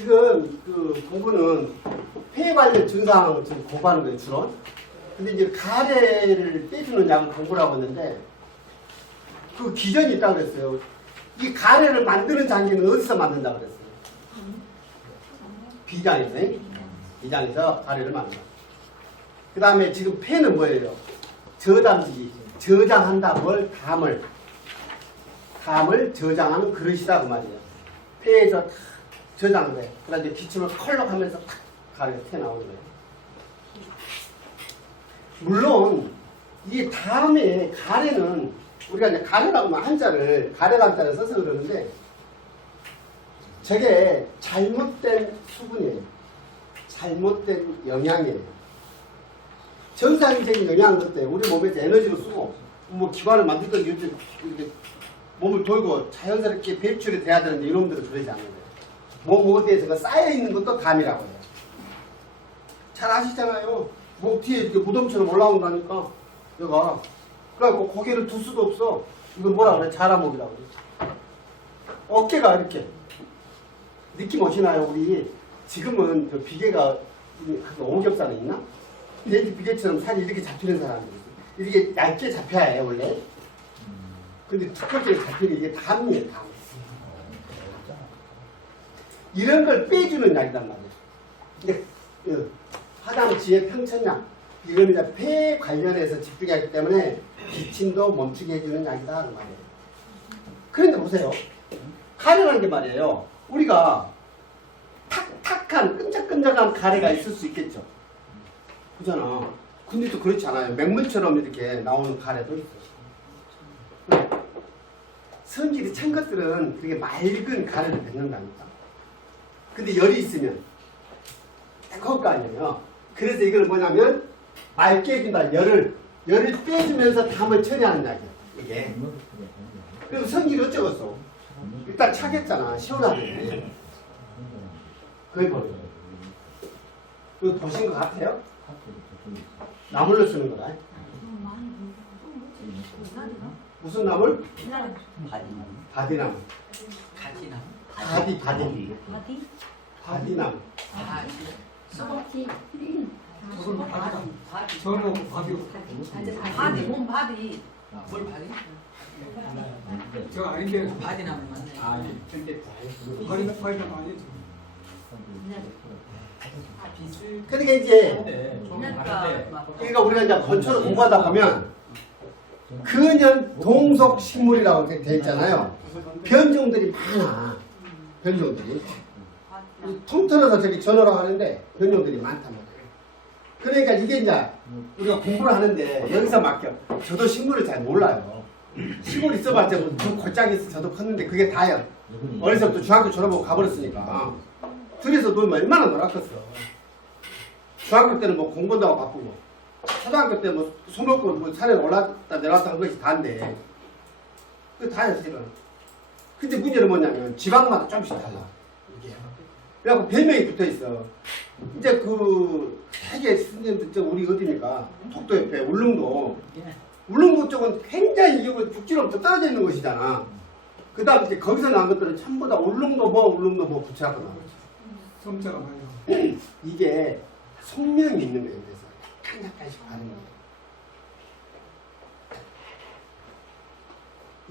지금 그 공부는 폐 관련 증상을 지금 공부하는 거예요, 주로. 근데 이제 가래를 빼주는 약을 공부라고 했는데 그 기전이 있다고 그랬어요. 이 가래를 만드는 장기는 어디서 만든다고 그랬어요? 비장에서. 비장에서 가래를 만든다. 그 다음에 지금 폐는 뭐예요? 저담기. 저장한다. 뭘? 담을 저장하는 그릇이다 그 말이에요. 폐에서 탁 저장을 해. 그다음에 이제 기침을 컬럭 하면서 탁 가래가 튀어나오는 거예요. 물론 이 다음에 가래는 우리가 이제 가래라고 하면 한자를 가래라는 한자를 써서 그러는데 저게 잘못된 수분이에요. 잘못된 영양이에요. 정상적인 영양은 어때요? 우리 몸에서 에너지로 쓰고 뭐 기관을 만들던 이렇게 몸을 돌고 자연스럽게 배출이 돼야 되는데 이놈들은 그러지 않는 거예요. 몸 어디에서 쌓여있는 것도 담이라고 해요. 잘 아시잖아요. 목 뒤에 이렇게 무덤처럼 올라온다니까. 여가. 그래갖고 고개를 둘 수도 없어. 이건 뭐라 그래? 자라목이라고 그래. 어깨가 이렇게. 느낌 오시나요? 우리 지금은 저 비계가 오겹살은 있나? 돼지 비계처럼 살이 이렇게 잡히는 사람들이 있어요. 이렇게 얇게 잡혀야 해요, 원래. 근데 두껍게 잡히는 이게 담이에요, 담. 이런 걸 빼주는 약이란 말이에요. 근데 화장지의 평천약 이건 이제 폐 관련해서 집중하기 때문에 기침도 멈추게 해주는 약이다 그 말이에요. 그런데 보세요. 가래라는 게 말이에요. 우리가 탁탁한 끈적끈적한 가래가 있을 수 있겠죠. 그잖아. 근데 또 그렇지 않아요. 맹물처럼 이렇게 나오는 가래도 있어요. 성질이 찬 것들은 그렇게 맑은 가래를 뱉는다니까. 근데 열이 있으면 뜨거울 거 아니에요. 그래서 이걸 뭐냐면 맑게 해준다. 열을 빼주면서 담을 처리하는 약이야. 이게. 그리고 성질이 어쩌겠어. 일단 차겠잖아. 시원하게. 그게 뭐예요? 이거 보신 것 같아요? 나물로 쓰는 거다. 무슨 나물? 바디나무. 바디나무. 수박티. 저는 밥이 바디, 몸 바디. 뭘 바디? 저 아닌데 바디 나면 맞네. 근데 파이가 많이 그러니까 이제 그러니까 우리가 이제 건초를 공부하다 보면 근연 동속 식물이라고 되어 있잖아요. 변종들이 많아. 변종들이. 통틀어서 저기 전어라고 하는데 변종들이 많단 말이에요. 그러니까 이게 이제 우리가 공부를 하는데 여기서 막혀. 저도 식물을 잘 몰라요. 시골 있어봤자 그 골짜기 있어 저도 컸는데 그게 다예요. 어려서부터 중학교 졸업하고 가버렸으니까. 둘이서 놀면 얼마나 놀았겠어. 중학교 때는 뭐 공부도 하고 바쁘고 초등학교 때 뭐 술 먹고 뭐 산에 올랐다 내려왔다 한 것이 다인데 그게 다예요 실은. 근데 문제는 뭐냐면 지방마다 조금씩 달라. 이게. 그래갖고 별명이 붙어있어. 이제 그 세계 선진들 우리 어디니까 독도 옆에 울릉도 쪽은 굉장히 이거 죽지로부터 떨어져 있는 곳이잖아. 그 다음 이제 거기서 나온 것들은 전부 다 울릉도 뭐 붙여갖고 나온 거지. 성자가 많아요. 이게 속명이 있는 거예요. 그래서 약간씩 다른 거예요.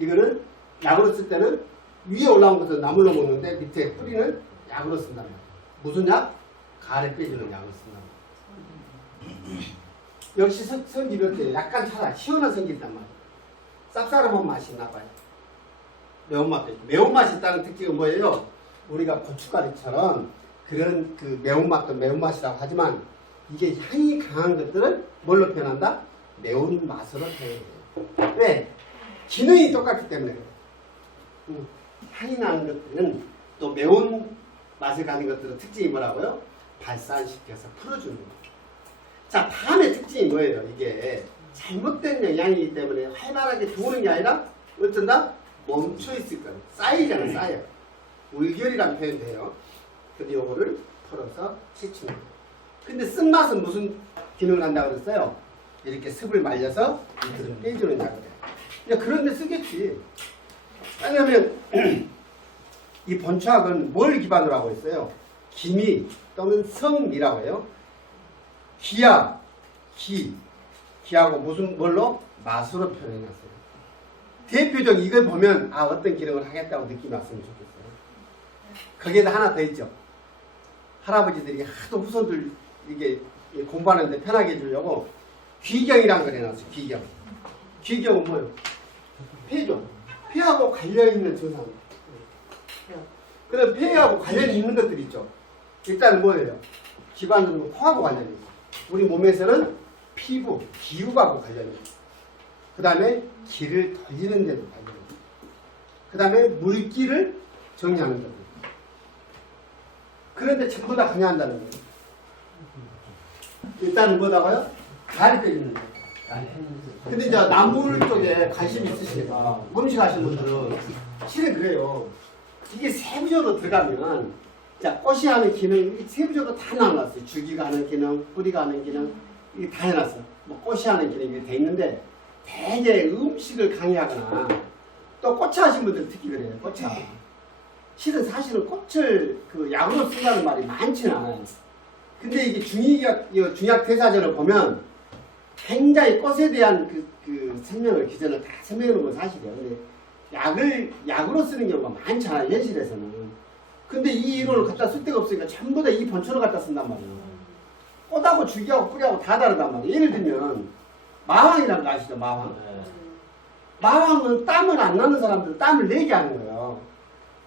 이거는 약으로 쓸 때는 위에 올라온 것은 나물로 먹는데 밑에 뿌리는 약으로 쓴단 말이에요. 무슨 약? 가래 빼주는 약을 쓴단 말이에요. 역시 성질이 어때요? 약간 차라 시원한 성질이란 말이에요. 쌉싸름한 맛이 나봐요. 매운맛도 있고. 매운맛이 있다는 특징은 뭐예요? 우리가 고춧가루처럼 그런 그 매운맛도 매운맛이라고 하지만 이게 향이 강한 것들은 뭘로 표현한다? 매운맛으로 표현해요. 왜? 기능이 똑같기 때문에 그래요. 향이 나는 것들은 또 매운 맛을 가진 것들은 특징이 뭐라고요? 발산시켜서 풀어주는 거예요. 자, 밤의 특징이 뭐예요? 이게 잘못된 영양이기 때문에 활발하게 도는 게 아니라 어쩐다? 멈춰있을 거예요. 쌓이잖아요. 쌓여. 울결이라는 표현도 해요. 근데 요거를 풀어서 씻습니다. 근데 쓴맛은 무슨 기능을 한다고 그랬어요? 이렇게 습을 말려서 이것을 빼주는 약이에요. 그런데 쓰겠지. 왜냐하면 이 본초학은 뭘 기반으로 하고 있어요? 기미 또는 성미라고 해요. 기야, 기하고 무슨 뭘로? 맛으로 표현해놨어요. 대표적 이걸 보면 어떤 기능을 하겠다고 느낌이 왔으면 좋겠어요. 거기에다 하나 더 있죠. 할아버지들이 하도 후손들 이게 공부하는데 편하게 해주려고 귀경이라는 걸 해놨어요. 귀경. 귀경은 뭐예요? 폐죠. 폐하고 관련있는 증상. 그럼 폐하고 관련이 있는 것들이 있죠. 일단 뭐예요? 기반으로 코하고 관련이 있고, 우리 몸에서는 피부, 기후하고 관련이 있고, 그 다음에 기를 돌리는 데도 관련이 있고, 그 다음에 물기를 정리하는 데도 있고. 그런데 전부 다 관여한다는 거예요. 일단은 뭐다가요? 가리 빼주는 거예요. 근데 이제 나물 쪽에 관심이 있으시니까 음식 하시는 분들은 실은 그래요. 이게 세부적으로 들어가면 자, 꽃이 하는 기능 세부적으로 다 나눠놨어요. 줄기가 하는 기능, 뿌리가 하는 기능 이게 다 해놨어. 뭐 꽃이 하는 기능이 돼 있는데 대개 음식을 강의하거나 또 꽃차 하신 분들 특히 그래요. 꽃차. 실은 사실은 꽃을 그 약으로 쓴다는 말이 많지는 않아요. 근데 이게 중약 대사전을 보면 굉장히 꽃에 대한 그 설명을 기전을 다 설명해 놓은 건 사실이에요. 근데 약으로 쓰는 경우가 많잖아요. 현실에서는. 근데 이 이론을 갖다 쓸 데가 없으니까 전부 다 이 본초를 갖다 쓴단 말이에요. 꽃하고 줄기하고 뿌리하고 다 다르단 말이에요. 예를 들면 마왕이라는 거 아시죠? 마왕. 마왕은 땀을 안 나는 사람들 땀을 내게 하는 거예요.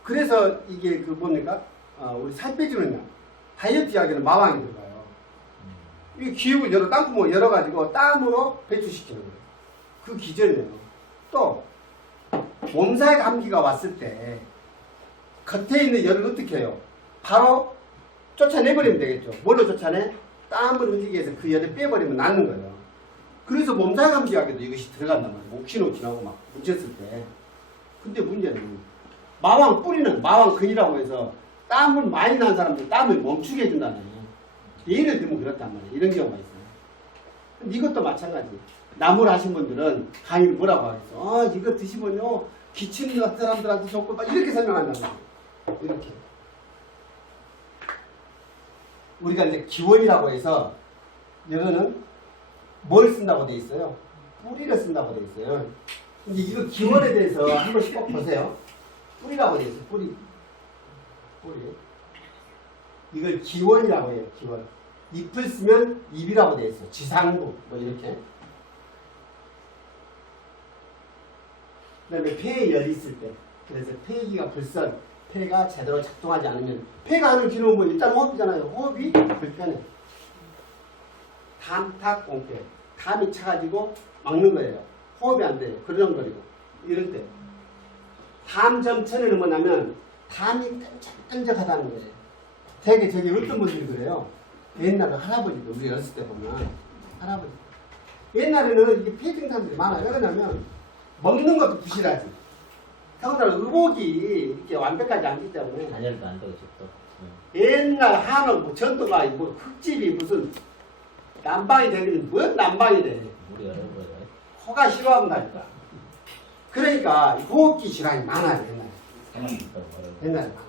그래서 이게 그 뭡니까? 우리 살 빼주는 약. 다이어트 약에는 마왕이 들어가요. 이 기육을 땅구멍을 열어가지고 땀으로 배출시키는 거예요. 그 기전이에요. 또 몸살 감기가 왔을 때 겉에 있는 열을 어떻게 해요? 바로 쫓아내버리면 되겠죠. 뭘로 쫓아내? 땀을 움직이게 해서 그 열을 빼버리면 낫는 거예요. 그래서 몸살 감기약에도 이것이 들어간단 말이에요. 옥신옥신하고 막 뭉쳤을 때. 근데 문제는 마왕 뿌리는 마왕근이라고 해서 땀을 많이 난 사람들 땀을 멈추게 해준다는 거예요. 예를 들면 그렇단 말이에요. 이런 경우가 있어요. 근데 이것도 마찬가지. 나물 하신 분들은 강의를 뭐라고 하겠어? 이거 드시면요 기침 같은 사람들한테 좋고 막 이렇게 설명한단 말이에요. 이렇게. 우리가 이제 기원이라고 해서 이거는 뭘 쓴다고 돼 있어요? 뿌리를 쓴다고 돼 있어요. 근데 이거 기원에 대해서 한 번씩 꼭 보세요. 뿌리라고 돼 있어요. 뿌리. 이걸 기원이라고 해요. 기원. 잎을 쓰면 잎이라고 돼 있어요. 지상부 뭐 이렇게. 그 다음에 폐에 열이 있을 때, 그래서 폐기가 불선, 폐가 제대로 작동하지 않으면 폐가 하는 기능은 뭐 일단 호흡이잖아요. 호흡이 불편해. 담탁 공패. 담이 차가지고 막는 거예요. 호흡이 안 돼요. 그러렁거리고 이럴 때 담점천에는 뭐냐면 담이 끈적끈적하다는 거예요. 되게 저기 어떤 분들이 그래요. 옛날에 할아버지도 우리 어렸을 때 보면 할아버지 옛날에는 이게 폐 증상들이 많아요. 왜냐면 먹는 것도 부실하지. 더군다나 의복이 이렇게 완벽하지 않기 때문에 단열도 안 되고 또. 옛날 한옥 뭐 전도가 뭐 흙집이 무슨 난방이 되기는 뭔 난방이 돼. 물이 어려운 거죠. 코가 싫어한다니까. 그러니까 호흡기 질환이 많아요. 옛날에 많아.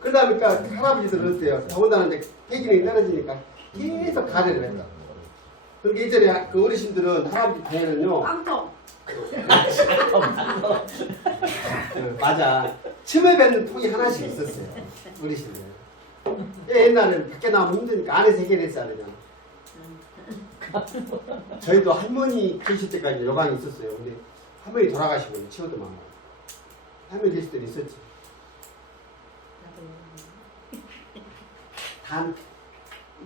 그러다 보니까 할아버지들은 어때요? 더군다나 이제 폐기능이 떨어지니까 계속 가래를 했다. 그러니까 예전에 그 어르신들은 할아버지 배에는요. 깡통. 맞아. 침을 뱉는 통이 하나씩 있었어요. 어르신들. 옛날에는 밖에 나오면 힘드니까 안에서 해결했어야 되잖아. 저희도 할머니 계실 때까지 여관이 있었어요. 근데 할머니 돌아가시고 치워도만 하고. 할머니 계실 때는 있었지.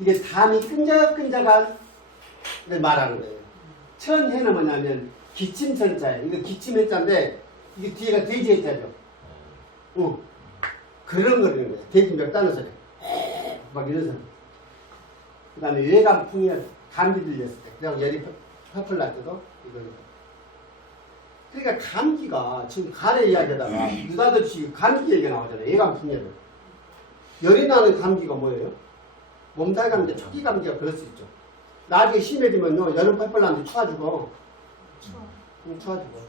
이게 담이 끈적끈적한 걸 말하는 거예요. 천해는 뭐냐면 기침천자예요. 이거 기침해자인데 이게 뒤에가 돼지해자죠. 그런 거리는 거예요. 돼지 몇 단어 소리. 막 이런 소리. 그 다음에 외감풍열, 감기 들렸을 때, 그냥 열이 펄펄 날 때도 이거. 그러니까 감기가 지금 가래 이야기하다가 느닷없이 감기 얘기가 나오잖아요. 외감풍열은. 열이 나는 감기가 뭐예요? 몸살 감기, 초기 감기가 그럴 수 있죠. 나중에 심해지면요, 여름 펄펄 나는데 추워 죽어. 추워 죽어.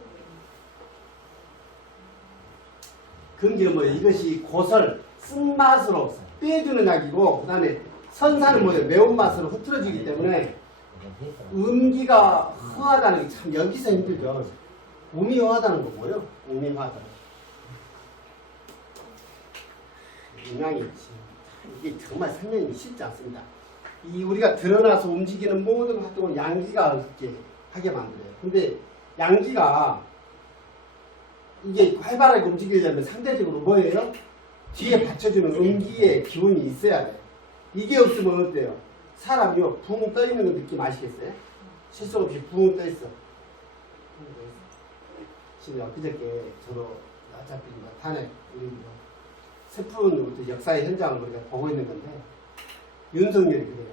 근기는 뭐예요? 이것이 고설, 쓴맛으로 빼주는 약이고 그 다음에 선사는 뭐예요? 매운맛으로 흐트러지기 때문에 음기가 허하다는 게 참 여기서 힘들죠. 음이 허하다는 거 뭐예요? 음이 허하다. 영향이 있지. 이게 정말 설명이 쉽지 않습니다. 이 우리가 드러나서 움직이는 모든 활동을 양기가 이렇게 하게 만들어요. 근데 양기가 이게 활발하게 움직이려면 상대적으로 뭐예요? 뒤에 받쳐주는 음기의 기운이 있어야 돼요. 이게 없으면 어때요? 사람이요 붕 떠 있는 거 느낌 아시겠어요? 실속 없이 붕 떠 있어. 지금 엊그저께 저도 어차피 탄핵 우리 슬픈 역사의 현장을 우리가 보고 있는 건데 윤석열이 그래요.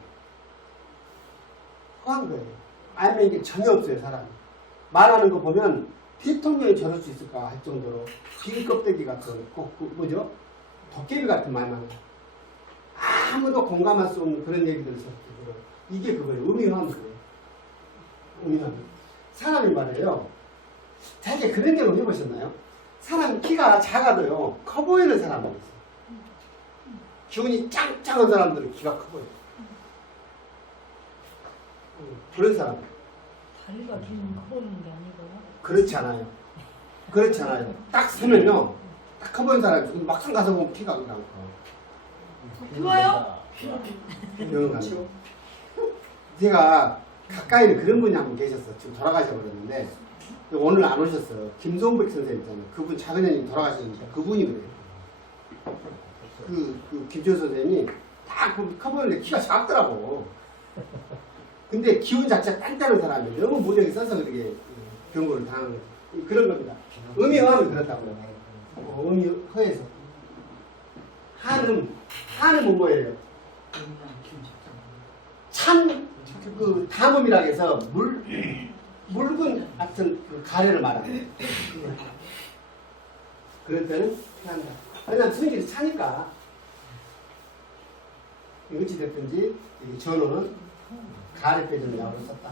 허한 거예요. 아니면 이게 전혀 없어요 사람이. 말하는 거 보면 대통령이 저럴 수 있을까 할 정도로 비닐껍데기 같은 뭐죠? 도깨비 같은 말만 해요. 아무도 공감할 수 없는 그런 얘기들을 썼고 이게 그거예요. 음흉한 거예요. 음흉한 사람이 말이에요. 되게 그런 경험 해보셨나요? 사람 키가 작아도요 커 보이는 사람이 있어요. 기운이 짱짱한 사람들은 키가 커 보여요. 그런 사람. 다리가 긴 커 보이는 게 아니고요. 그렇지 않아요. 그렇지 않아요. 딱 서면요 딱 커 보이는 사람이 있어요. 막상 가서 보면 키가 그냥 커. 좋아요? 병원 가죠. 제가 가까이는 그런 분이 한 분 계셨어. 지금 돌아가셔버렸는데 오늘 안 오셨어요. 김성백 선생님 있잖아요. 그분 작은형님 돌아가셨는데 그분이 그래요. 그 김지호 선생님이 딱 커 보이는데 키가 작더라고. 근데 기운 자체가 단단한 사람이 너무 무대에 써서 그렇게 경고를 당하는 거죠. 그런 겁니다. 음이 허하면 그렇다고요. 음이 허해서. 한은 뭐예요? 찬, 그 담음이라고 해서 묽은 같은 그 가래를 말하는 거예요. 그럴 때는 피한다. 왜냐면 성질이 차니까. 어찌됐든지 전호는 가래 빼주는 약으로 썼다.